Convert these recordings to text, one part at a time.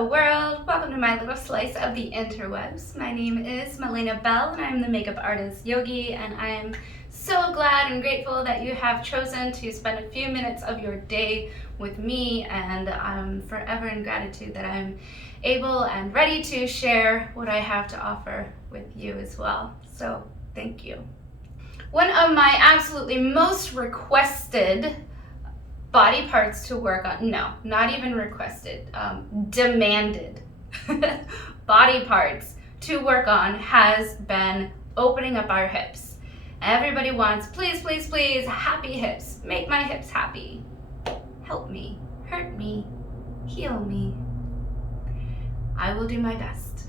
Hello world, welcome to my little slice of the interwebs. My name is Melena Bell and I'm the makeup artist yogi, and I'm so glad and grateful that you have chosen to spend a few minutes of your day with me, and I'm forever in gratitude that I'm able and ready to share what I have to offer with you as well. So thank you. One of my absolutely most requested body parts to work on, no, not even requested, demanded body parts to work on has been opening up our hips. Everybody wants, please, please, please, happy hips. Make my hips happy. Help me, hurt me, heal me. I will do my best.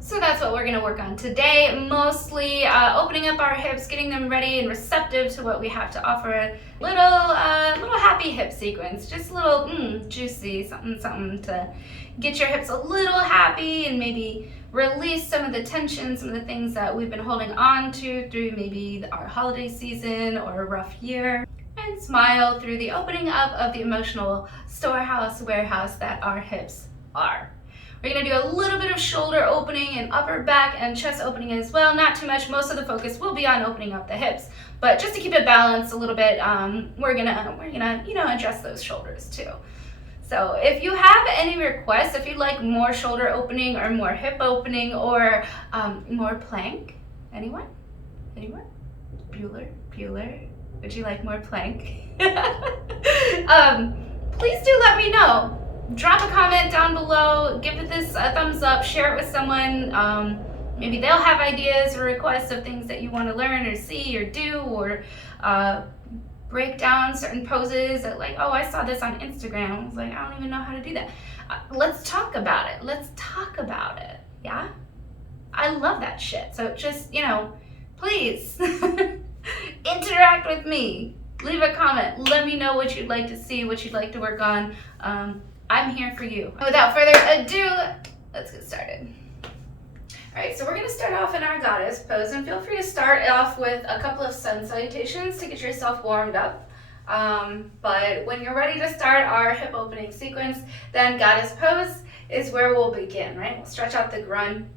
So that's what we're gonna work on today, mostly opening up our hips, getting them ready and receptive to what we have to offer. Little happy hip sequence, just a little juicy, something to get your hips a little happy and maybe release some of the tension, some of the things that we've been holding on to through maybe our holiday season or a rough year, and smile through the opening up of the emotional warehouse that our hips are. We're going to do a little bit of shoulder opening and upper back and chest opening as well. Not too much. Most of the focus will be on opening up the hips, but just to keep it balanced a little bit, we're gonna address those shoulders too. So if you have any requests, if you'd like more shoulder opening or more hip opening or more plank, anyone? Bueller, would you like more plank? Please do let me know. Drop a comment down below, give this a thumbs up, share it with someone. Maybe they'll have ideas or requests of things that you want to learn or see or do, or break down certain poses that, like, oh, I saw this on Instagram. I was like, I don't even know how to do that. Let's talk about it. Yeah? I love that shit. So just, please interact with me. Leave a comment. Let me know what you'd like to see, what you'd like to work on. I'm here for you. Without further ado, let's get started. All right, so we're gonna start off in our goddess pose, and feel free to start off with a couple of sun salutations to get yourself warmed up. But when you're ready to start our hip opening sequence, then goddess pose is where we'll begin, right? We'll stretch out the groin.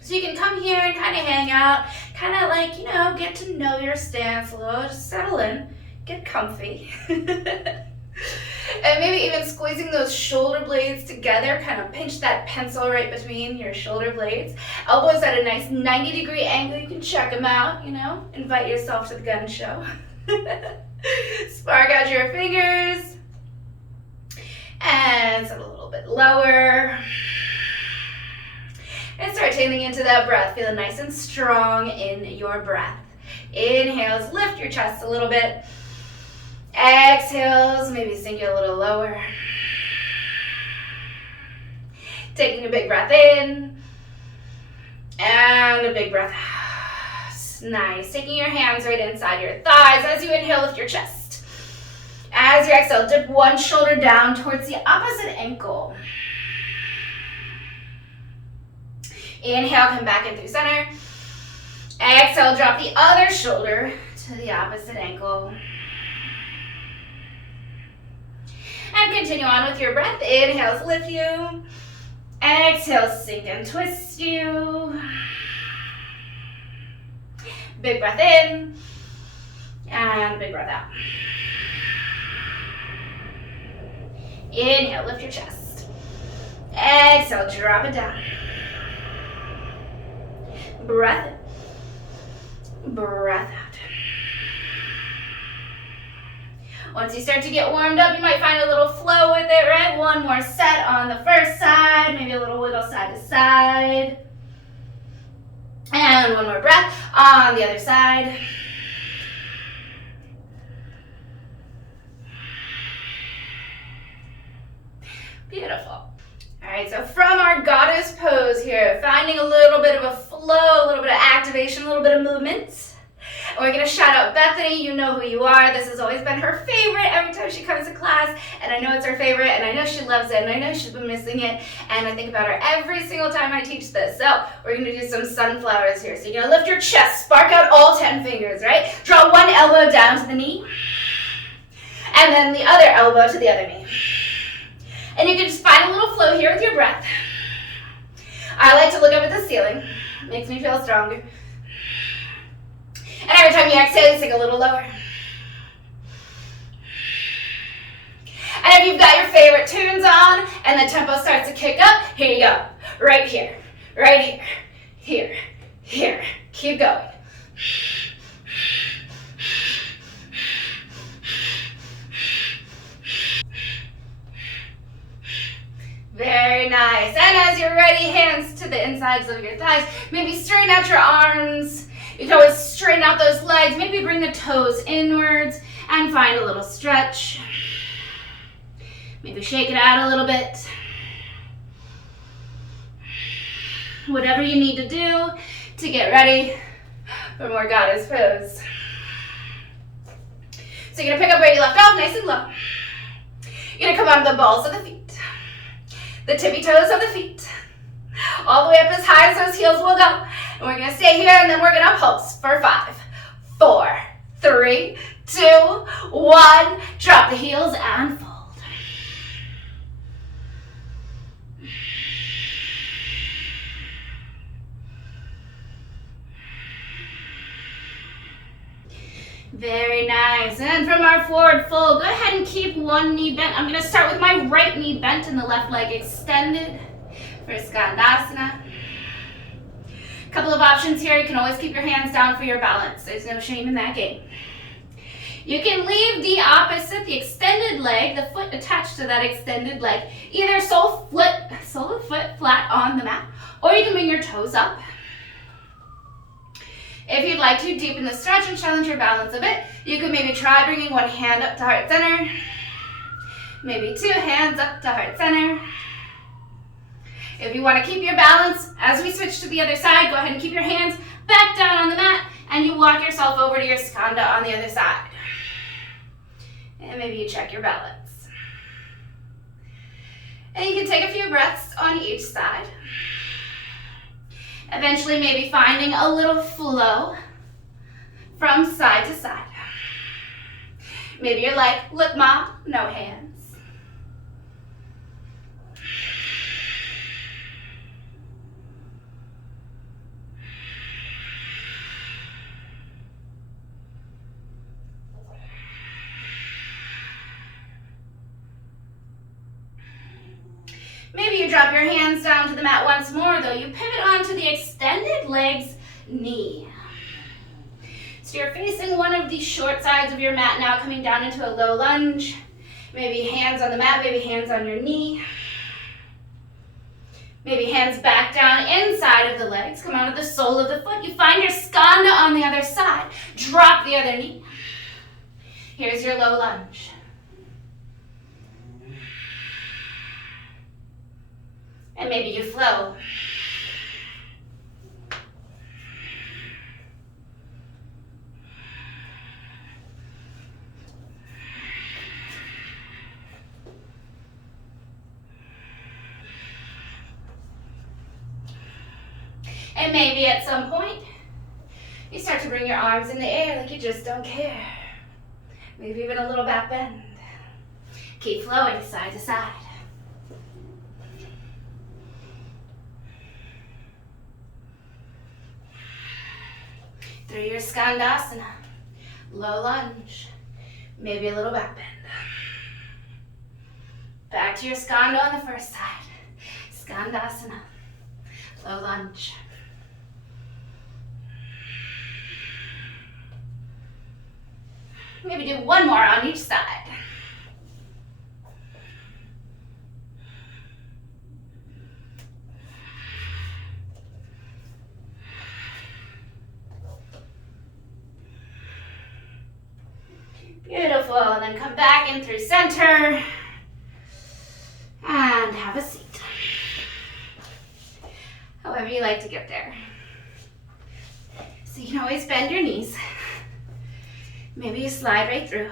So you can come here and kind of hang out, kind of like, get to know your stance a little, just settle in, get comfy. And maybe even squeezing those shoulder blades together, kind of pinch that pencil right between your shoulder blades. Elbows at a nice 90-degree angle, you can check them out, invite yourself to the gun show. Spark out your fingers, and set a little bit lower. And start tuning into that breath, feeling nice and strong in your breath. Inhales, lift your chest a little bit. Exhales, maybe sink you a little lower. Taking a big breath in, and a big breath out. Nice. Taking your hands right inside your thighs. As you inhale, lift your chest. As you exhale, dip one shoulder down towards the opposite ankle. Inhale, come back in through center. Exhale, drop the other shoulder to the opposite ankle. And continue on with your breath. Inhales, lift you. Exhale, sink and twist you. Big breath in. And big breath out. Inhale, lift your chest. Exhale, drop it down. Breath in. Breath out. Once you start to get warmed up, you might find a little flow with it, right? One more set on the first side, maybe a little wiggle side to side. And one more breath on the other side. Beautiful. All right, so from our goddess pose here, finding a little bit of a flow, a little bit of activation, a little bit of movement. And we're gonna shout out Bethany. You know who you are. This has always been her favorite every time she comes to class, and I know it's her favorite, and I know she loves it, and I know she's been missing it, and I think about her every single time I teach this. So we're gonna do some sunflowers here. So you're gonna lift your chest, spark out all 10 fingers, right? Draw one elbow down to the knee, and then the other elbow to the other knee. And you can just find flow here with your breath. I like to look up at the ceiling. Makes me feel stronger. And every time you exhale, you sink a little lower. And if you've got your favorite tunes on and the tempo starts to kick up, here you go. Right here, right here, here, here. Keep going. Very nice. And as you're ready, hands to the insides of your thighs. Maybe straighten out your arms. You can always straighten out those legs. Maybe bring the toes inwards and find a little stretch. Maybe shake it out a little bit. Whatever you need to do to get ready for more goddess pose. So you're gonna pick up where you left off, nice and low. You're gonna come onto the balls of the feet, the tippy toes of the feet, all the way up as high as those heels will go. And we're gonna stay here and then we're gonna pulse for 5, 4, 3, 2, 1. Drop the heels and fold. Very nice. And from our forward fold, go ahead and keep one knee bent. I'm going to start with my right knee bent and the left leg extended for Skandasana. A couple of options here. You can always keep your hands down for your balance. There's no shame in that game. You can leave the opposite, the extended leg, the foot attached to that extended leg, either sole of foot flat on the mat, or you can bring your toes up. If you'd like to deepen the stretch and challenge your balance a bit, you could maybe try bringing one hand up to heart center, maybe 2 hands up to heart center. If you want to keep your balance, as we switch to the other side, go ahead and keep your hands back down on the mat, and you walk yourself over to your skanda on the other side. And maybe you check your balance. And you can take a few breaths on each side. Eventually maybe finding a little flow from side to side. Maybe you're like, look mom, no hands. Maybe you drop your hands down to the mat once more, though. You pivot onto the extended legs knee. So you're facing one of the short sides of your mat now, coming down into a low lunge. Maybe hands on the mat, maybe hands on your knee. Maybe hands back down inside of the legs. Come onto the sole of the foot. You find your skanda on the other side. Drop the other knee. Here's your low lunge. And maybe you flow. And maybe at some point, you start to bring your arms in the air like you just don't care. Maybe even a little back bend. Keep flowing side to side. Through your Skandasana, low lunge, maybe a little back bend. Back to your Skanda on the first side, Skandasana, low lunge. Maybe do one more on each side. Beautiful, and then come back in through center and have a seat. However you like to get there. So you can always bend your knees. Maybe you slide right through.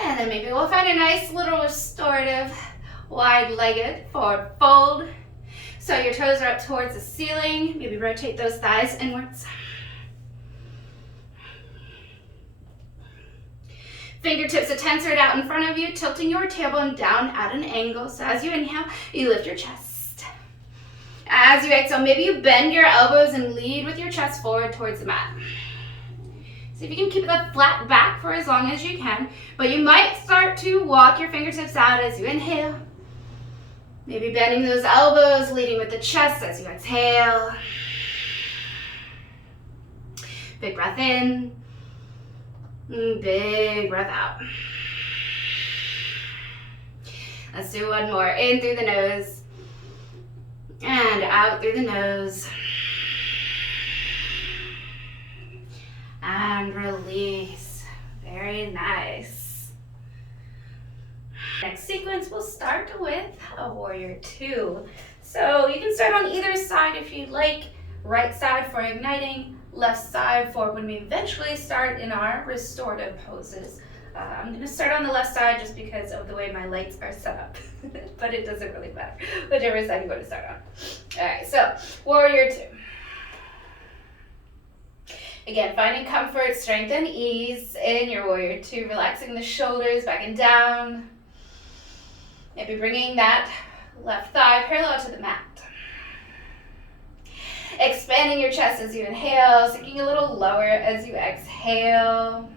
And then maybe we'll find a nice little restorative wide-legged forward fold. So your toes are up towards the ceiling. Maybe rotate those thighs inwards. Fingertips are tensored out in front of you, tilting your tailbone down at an angle. So as you inhale, you lift your chest. As you exhale, maybe you bend your elbows and lead with your chest forward towards the mat. See if you can keep that flat back for as long as you can, but you might start to walk your fingertips out as you inhale. Maybe bending those elbows, leading with the chest as you exhale. Big breath in, big breath out. Let's do one more. In through the nose and out through the nose. And release. Very nice. Next sequence, we'll start with a warrior two. So you can start on either side if you'd like. Right side for igniting, left side for when we eventually start in our restorative poses. I'm going to start on the left side just because of the way my lights are set up, but it doesn't really matter, whichever side you want to start on. All right, so warrior two. Again, finding comfort, strength, and ease in your warrior two, relaxing the shoulders back and down. Maybe bringing that left thigh parallel to the mat. Expanding your chest as you inhale, sinking a little lower as you exhale.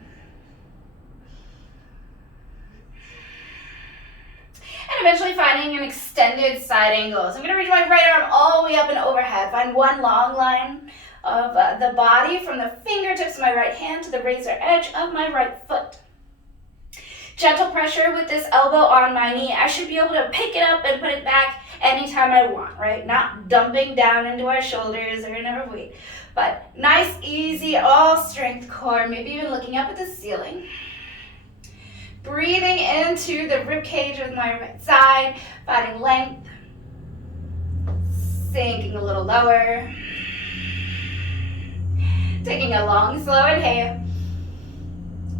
And eventually finding an extended side angle. So I'm going to reach my right arm all the way up and overhead. Find one long line of the body from the fingertips of my right hand to the razor edge of my right foot. Gentle pressure with this elbow on my knee. I should be able to pick it up and put it back anytime I want, right? Not dumping down into our shoulders or in our weight, but nice, easy, all strength core, maybe even looking up at the ceiling. Breathing into the rib cage with my right side, finding length, sinking a little lower. Taking a long, slow inhale.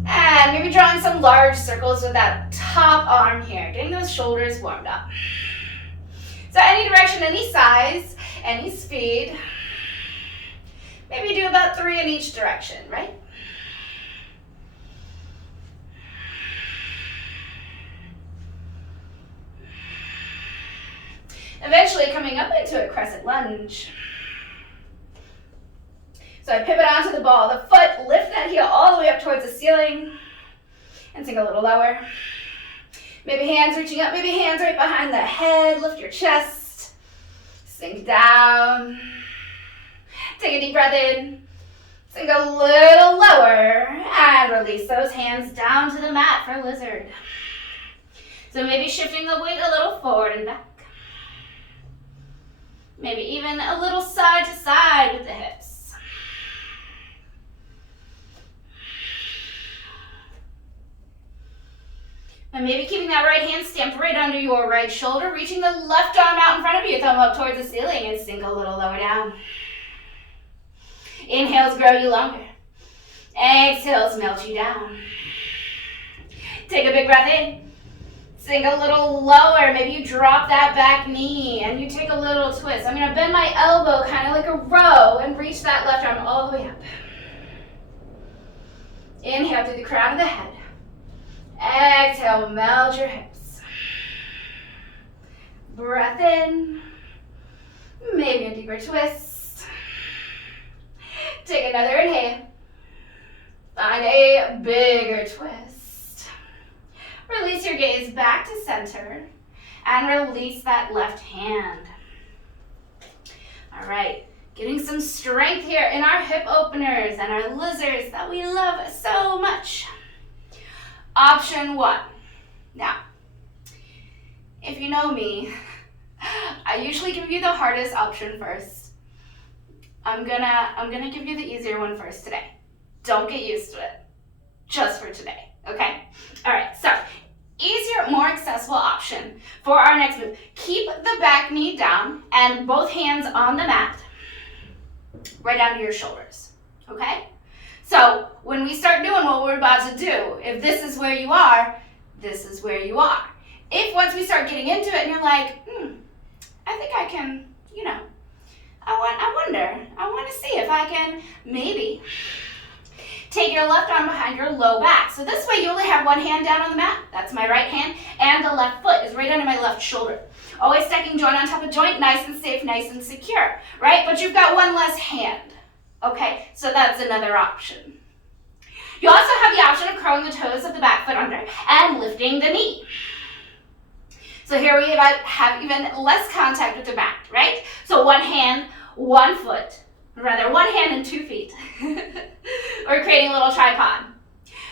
And maybe drawing some large circles with that top arm here, getting those shoulders warmed up. So any direction, any size, any speed. Maybe do about 3 in each direction, right? Eventually coming up into a crescent lunge. So I pivot onto the ball, the foot, lift that heel all the way up towards the ceiling, and sink a little lower. Maybe hands reaching up, maybe hands right behind the head, lift your chest, sink down. Take a deep breath in, sink a little lower, and release those hands down to the mat for lizard. So maybe shifting the weight a little forward and back. Maybe even a little side to side with the hips. And maybe keeping that right hand stamped right under your right shoulder, reaching the left arm out in front of you, thumb up towards the ceiling, and sink a little lower down. Inhales grow you longer. Exhales melt you down. Take a big breath in. Sink a little lower. Maybe you drop that back knee and you take a little twist. I'm going to bend my elbow kind of like a row and reach that left arm all the way up. Inhale through the crown of the head. Exhale, melt your hips. Breath in. Maybe a deeper twist. Take another inhale. Find a bigger twist. Release your gaze back to center and release that left hand. All right, getting some strength here in our hip openers and our lizards that we love so much. Option 1. Now, if you know me, I usually give you the hardest option first. I'm gonna give you the easier one first today. Don't get used to it. Just for today, okay? All right, so easier, more accessible option for our next move. Keep the back knee down and both hands on the mat, right down to your shoulders, okay? So when we start doing what we're about to do, if this is where you are, this is where you are. If once we start getting into it and you're like, I think I can, I want to see if I can maybe take your left arm behind your low back. So this way you only have one hand down on the mat. That's my right hand. And the left foot is right under my left shoulder. Always stacking joint on top of joint, nice and safe, nice and secure, right? But you've got one less hand, okay? So that's another option. You also have the option of curling the toes of the back foot under and lifting the knee. So here we have even less contact with the mat, right? So one hand, one foot, rather one hand and 2 feet. Or creating a little tripod.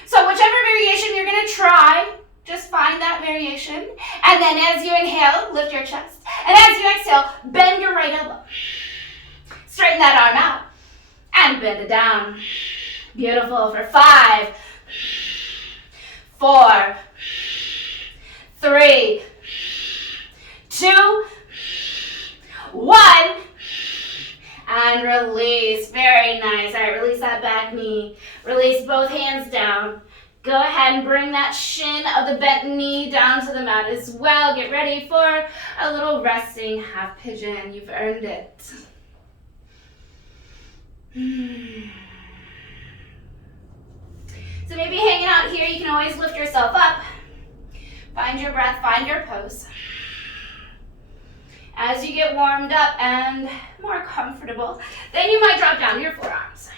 So whichever variation you're gonna try, just find that variation. And then as you inhale, lift your chest. And as you exhale, bend your right elbow. Straighten that arm out and bend it down. Beautiful for 5, 4, 3, 2, 1, and release. Very nice. All right, release that back knee. Release both hands down. Go ahead and bring that shin of the bent knee down to the mat as well. Get ready for a little resting half pigeon. You've earned it. So maybe hanging out here, you can always lift yourself up. Find your breath, find your pose. As you get warmed up and more comfortable, then you might drop down to your forearms.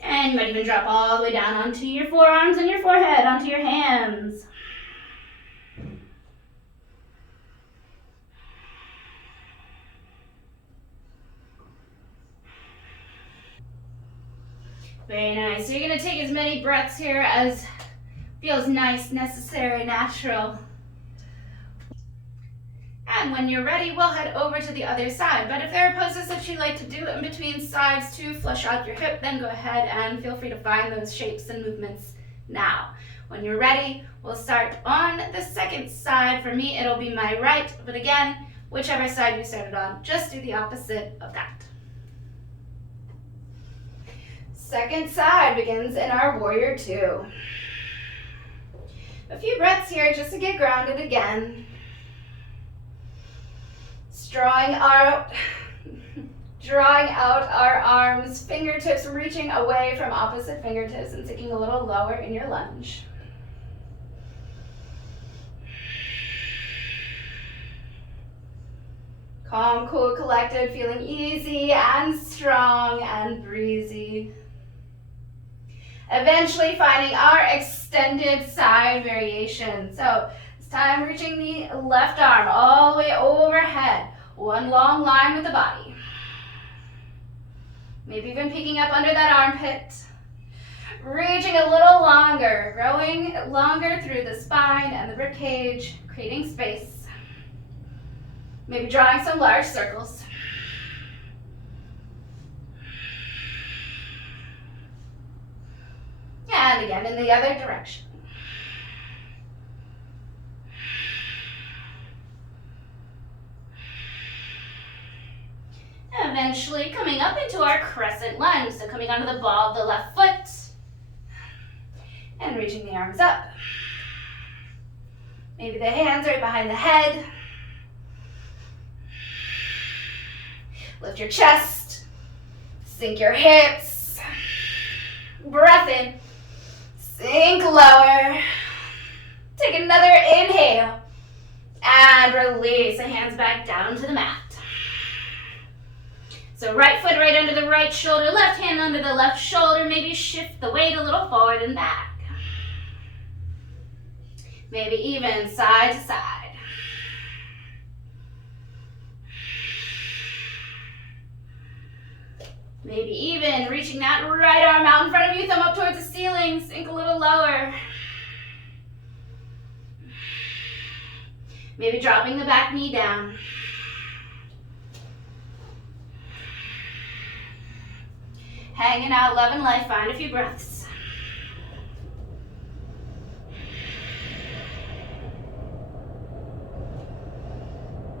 And you might even drop all the way down onto your forearms and your forehead, onto your hands. Very nice. So you're going to take as many breaths here as feels nice, necessary, natural. And when you're ready, we'll head over to the other side. But if there are poses that you like to do in between sides to flush out your hip, then go ahead and feel free to find those shapes and movements now. When you're ready, we'll start on the second side. For me, it'll be my right, but again, whichever side you started on, just do the opposite of that. Second side begins in our warrior two. A few breaths here just to get grounded again. Drawing out our arms, fingertips reaching away from opposite fingertips and sinking a little lower in your lunge. Calm, cool, collected, feeling easy and strong and breezy. Eventually finding our extended side variation. So it's time reaching the left arm all the way overhead. One long line with the body. Maybe even peeking up under that armpit. Reaching a little longer, growing longer through the spine and the rib cage, creating space. Maybe drawing some large circles. And again in the other direction. And eventually coming up into our crescent lunge. So coming onto the ball of the left foot and reaching the arms up. Maybe the hands right behind the head. Lift your chest, sink your hips, breath in, sink lower, take another inhale, and release the hands back down to the mat. So right foot right under the right shoulder, left hand under the left shoulder, maybe shift the weight a little forward and back. Maybe even side to side. Maybe even reaching that right arm out in front of you, thumb up towards the ceiling, sink a little lower. Maybe dropping the back knee down. Hanging out, love and life, find a few breaths.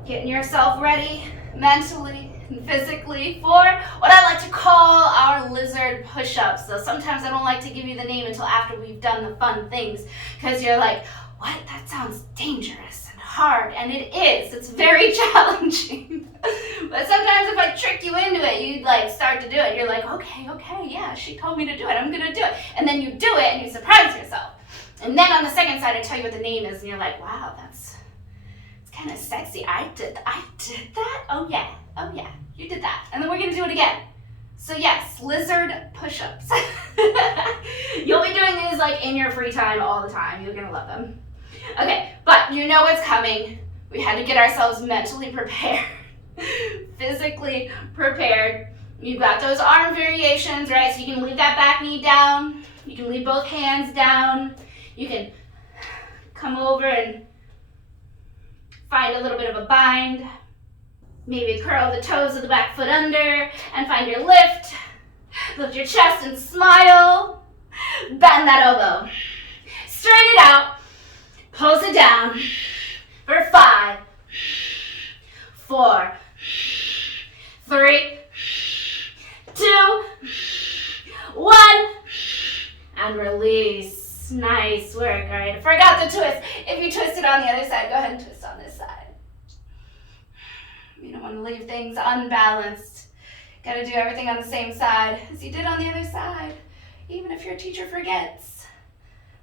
Getting yourself ready mentally and physically for what I like to call our lizard push-ups. So sometimes I don't like to give you the name until after we've done the fun things, because you're like, what? That sounds dangerous and hard, and it is. It's very challenging. But sometimes if I trick you into it, you like start to do it. You're like, okay, yeah, she told me to do it. I'm gonna do it. And then you do it and you surprise yourself. And then on the second side, I tell you what the name is, and you're like, wow, it's kind of sexy. I did that? Oh yeah, you did that. And then we're gonna do it again. So yes, lizard push-ups. You'll be doing these like in your free time all the time. You're gonna love them. Okay, but you know what's coming. We had to get ourselves mentally prepared, physically prepared. You've got those arm variations, right? So you can leave that back knee down. You can leave both hands down. You can come over and find a little bit of a bind. Maybe curl the toes of the back foot under and find your lift. Lift your chest and smile. Bend that elbow. Straighten it out. Pulse it down for 5, 4, 3, 2, 1, and release. Nice work. All right, I forgot the twist. If you twist it on the other side, go ahead and twist on this side. You don't want to leave things unbalanced. Got to do everything on the same side as you did on the other side, even if your teacher forgets,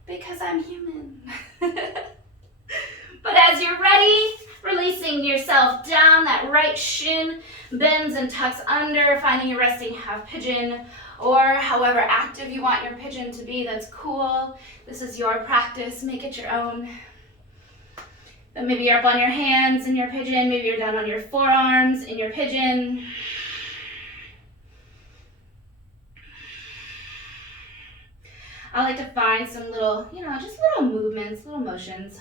because I'm human. But as you're ready, releasing yourself down, that right shin bends and tucks under, finding your resting half pigeon, or however active you want your pigeon to be, that's cool. This is your practice, make it your own. Then maybe you're up on your hands in your pigeon, maybe you're down on your forearms in your pigeon. I like to find some little, just little movements, little motions.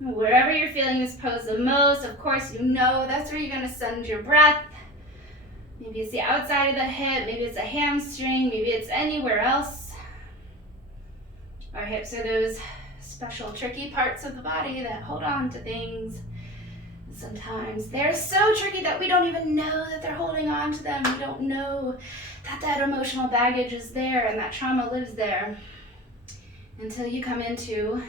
Wherever you're feeling this pose the most, of course, that's where you're going to send your breath. Maybe it's the outside of the hip, maybe it's a hamstring, maybe it's anywhere else. Our hips are those special tricky parts of the body that hold on to things. Sometimes they're so tricky that we don't even know that they're holding on to them. We don't know that emotional baggage is there and that trauma lives there until you come into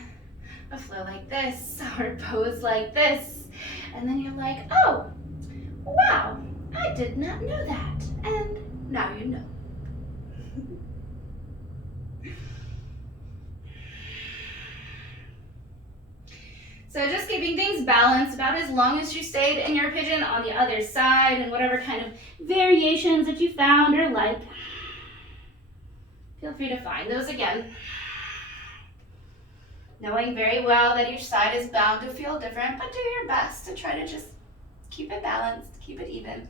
a flow like this or a pose like this. And then you're like, oh, wow, I did not know that. And now you know. So just keeping things balanced about as long as you stayed in your pigeon on the other side, and whatever kind of variations that you found or like, feel free to find those again. Knowing very well that each side is bound to feel different, but do your best to try to just keep it balanced, keep it even.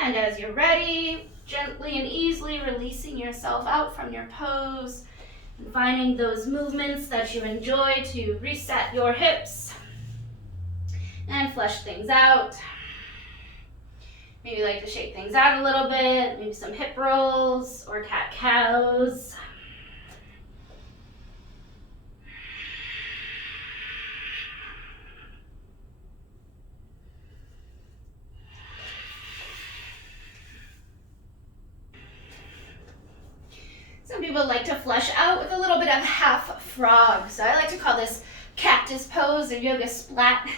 And as you're ready, gently and easily releasing yourself out from your pose and finding those movements that you enjoy to reset your hips and flush things out. Maybe you like to shake things out a little bit, maybe some hip rolls or cat-cows. Some people like to flush out with a little bit of half frog. So I like to call this cactus pose or yoga splat.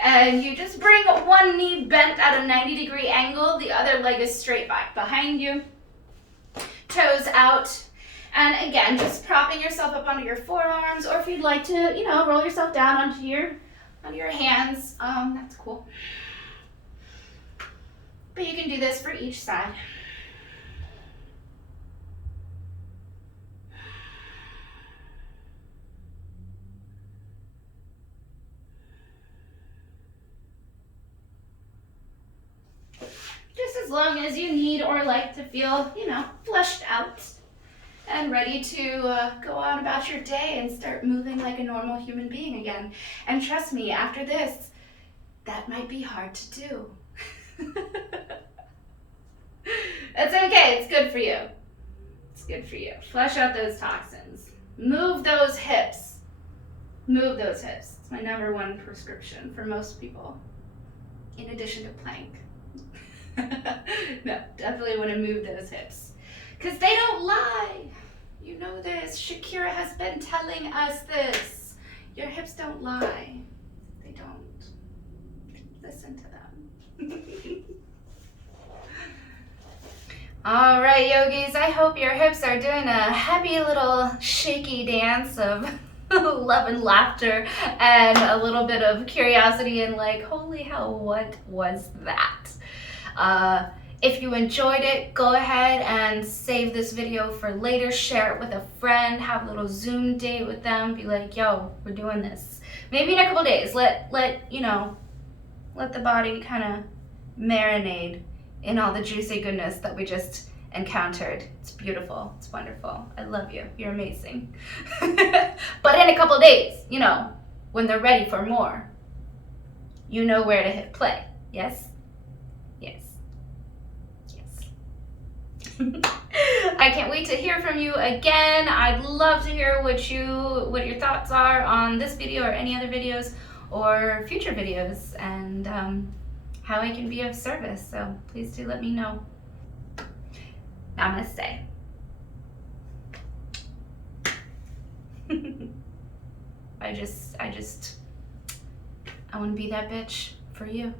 And you just bring one knee bent at a 90-degree angle. The other leg is straight back behind you. Toes out. And again, just propping yourself up onto your forearms, or if you'd like to, roll yourself down onto your hands, that's cool. But you can do this for each side. Just as long as you need or like to feel, flushed out. and ready to go on about your day and start moving like a normal human being again. And trust me, after this, that might be hard to do. That's okay, it's good for you. It's good for you. Flush out those toxins. Move those hips. Move those hips. It's my #1 prescription for most people, in addition to plank. No, definitely want to move those hips. Because they don't lie. You know this. Shakira has been telling us this. Your hips don't lie. They don't. Listen to them. All right, yogis, I hope your hips are doing a happy little shaky dance of love and laughter and a little bit of curiosity and like, holy hell, what was that? If you enjoyed it, go ahead and save this video for later, share it with a friend, have a little Zoom date with them, be like, yo, we're doing this. Maybe in a couple days, let the body kind of marinate in all the juicy goodness that we just encountered. It's beautiful, it's wonderful. I love you, you're amazing. But in a couple days, when they're ready for more, you know where to hit play, yes? Yes. I can't wait to hear from you again. I'd love to hear what your thoughts are on this video or any other videos or future videos, and how I can be of service. So please do let me know. Namaste. I want to be that bitch for you.